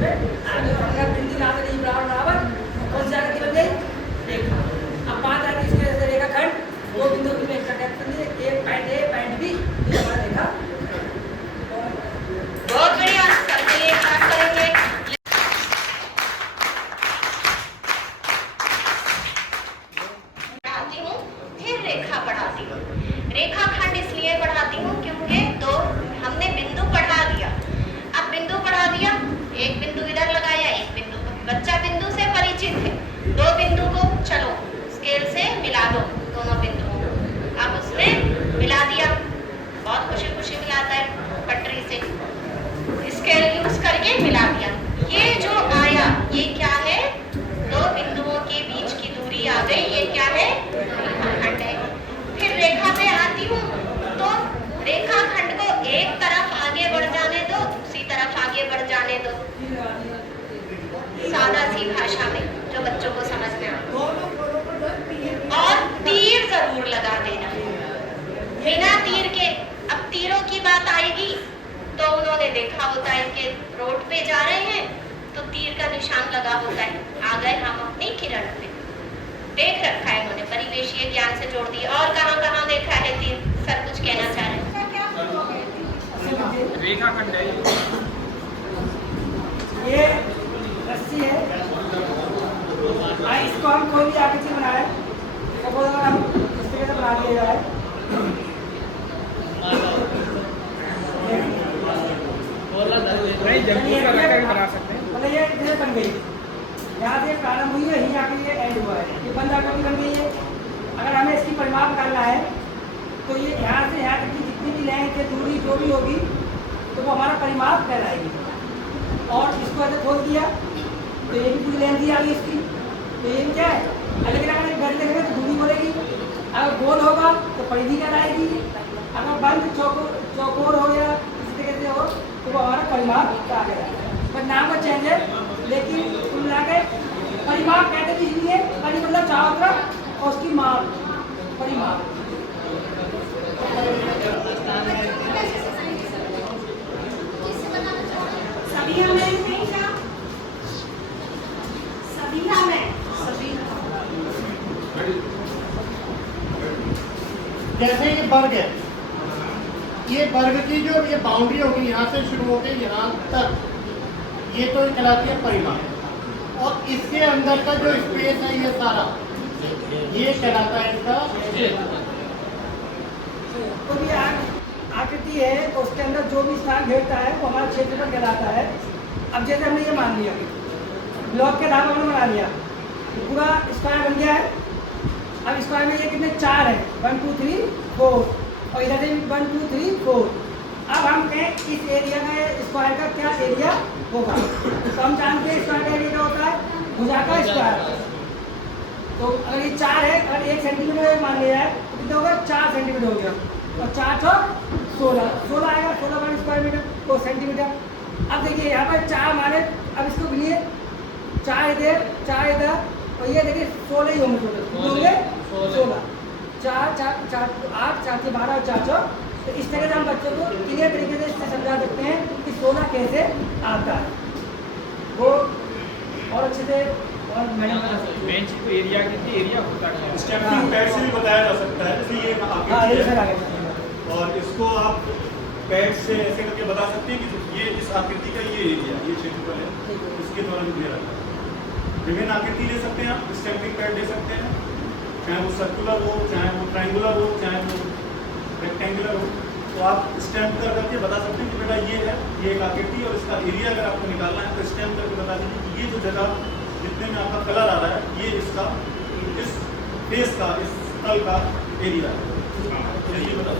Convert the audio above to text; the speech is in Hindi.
अगर बिंदु नाम नहीं बराबर कौन सी आकृति बन गई? रेखा। अब बात आती है इसके जैसे रेखाखंड, दो बिंदु के बीच में एक्स्ट्रा गैप कर दिए, एक पॉइंट ए पॉइंट बी, ये हमारा रेखा। बहुत बढ़िया, चलिए स्टार्ट करेंगे। पढ़ाती हूँ, फिर रेखा पढ़ाती हूँ। रेखाखंड इसलिए पढ़ाती हूँ क्योंकि दो हमने बिंदु पढ़ा दिया। अब बिंदु पढ़ा दिया, एक बिंदु इधर लगाया, एक बिंदु, बच्चा बिंदु से परिचित है। दो बिंदु को चलो स्केल से मिला दो, दोनों बिंदुओं को। अब उसने मिला दिया, बहुत खुशी खुशी मिलाता है पटरी से, स्केल यूज करके मिला दिया। ये जो आया ये क्या है? दो बिंदुओं के बीच की दूरी आ गई, ये क्या है? रेखाखंड है। फिर रेखा पे आती हूँ तो रेखाखंड को एक तरफ आगे बढ़ जाने दो, दूसरी तरफ आगे बढ़ जाने दो, सादा सी भाषा में जो बच्चों को समझ में आए। और तीर जरूर लगा देना, बिना तीर के। अब तीरों की बात आएगी तो उन्होंने देखा होता है कि रोड पे जा रहे हैं तो तीर का निशान लगा होता है। आ गए हम अपनी किरण पे, देख रखा है उन्होंने, परिवेशीय ज्ञान से जोड़ दिया। और कहाँ देखा है तीर? सर कुछ कहना चाह रहे हैं? रेखाखंड है ये रस्सी है, इसको हम कोई भी आकृति बनाए, सपोज अगर हम इस तरीके से बना दिया जाए, नहीं जंगल का रखकर भी बना सकते हैं। मतलब ये जैसे बन गई, यहाँ से प्रारंभ हुई है, यहाँ आके ये एंड हुआ है, ये बंद आकृति बन गई है। अगर हमें इसकी परिमाप निकालना है तो ये यहाँ से यहाँ तक की जितनी भी लेंथ है, दूरी जो भी होगी, तो वो हमारा परिमाप कहलाएगी। और इसको ऐसे खोल दिया तो ये भी पूरी लेंथ दी आ गई इसकी, तो ये क्या है? लेकिन अगर घर देखेंगे तो दूरी बोलेगी, अगर गोल होगा तो परिधि कहलाएगी, अगर बंद चौकोर हो या इसी तरीके से हो तो वो हमारा परिमाप कहा गया। बट नाम का चेंज है, लेकिन कुल मिला के परिमाप कहते भी इसलिए, परि मतलब चारों तरफ, और उसकी माप, परिमाप। सभी हमें नहीं क्या? सभी हमें, सभी जैसे ये वर्ग है, ये वर्ग की जो ये बाउंड्री होगी यहाँ से शुरू होकर यहाँ तक, ये तो कहलाती है परिमाप। और इसके अंदर का जो स्पेस है ये सारा, ये कहलाता है इसका क्षेत्र। कोई भी आकृति है तो उसके अंदर जो भी स्थान घेरता है वो हमारा क्षेत्रफल कहलाता है। अब जैसे हमने ये मान लिया, ब्लॉक के आधार पर हमने बना लिया, पूरा स्क्वायर बन गया है। अब स्क्वायर में ये कितने? 4 है, 1 2 3 4, और इधर से 1 2 3 4। अब हम कहें इस एरिया में स्क्वायर का क्या एरिया होगा, तो हम जानते हैं स्क्वायर का एरिया क्या होता है? भुजा का स्क्वायर। तो अगर ये 4 है, अगर 1 सेंटीमीटर मान लिया है तो कितना होगा? 4 सेंटीमीटर हो गया, और 4 16 आएगा, 16 स्क्वायर मीटर तो सेंटीमीटर। अब देखिए यहाँ पर 4 माने, अब इसको गिनिए, 4 इधर 4 इधर, और ये देखिए 16 ही होंगे टोटल, होंगे 16, 4 4 4 8, 4 के 12 और 4 4। तो इस तरह से हम बच्चों को क्लियर तरीके से इससे समझा सकते हैं कि 16 कैसे आता है, वो और अच्छे से। और मैडम बेंच तो एरिया कितनी एरिया होता है? स्टेपिंग पैड से भी बताया जा सकता है। जैसे ये आकृति है और इसको आप पैड से ऐसे करके बता सकते हैं कि ये इस आकृति का ये एरिया, ये क्षेत्रफल है, इसके द्वारा भी दिया जाता है। विभिन्न आकृति ले सकते हैं आप, स्टेपिंग पैड ले सकते हैं, चाहे वो सर्कुलर हो, चाहे वो ट्रायंगुलर हो, चाहे वो रेक्टेंगुलर हो। तो आप स्टैम्प कर करके बता सकते हैं कि बेटा ये है, ये एक आकृति, और इसका एरिया अगर आपको निकालना है तो स्टैम्प करके बता दीजिए कि ये जो जगह जितने में आपका कलर आ रहा है, ये इसका, इस फेस का, इस तल का एरिया है। चलिए बता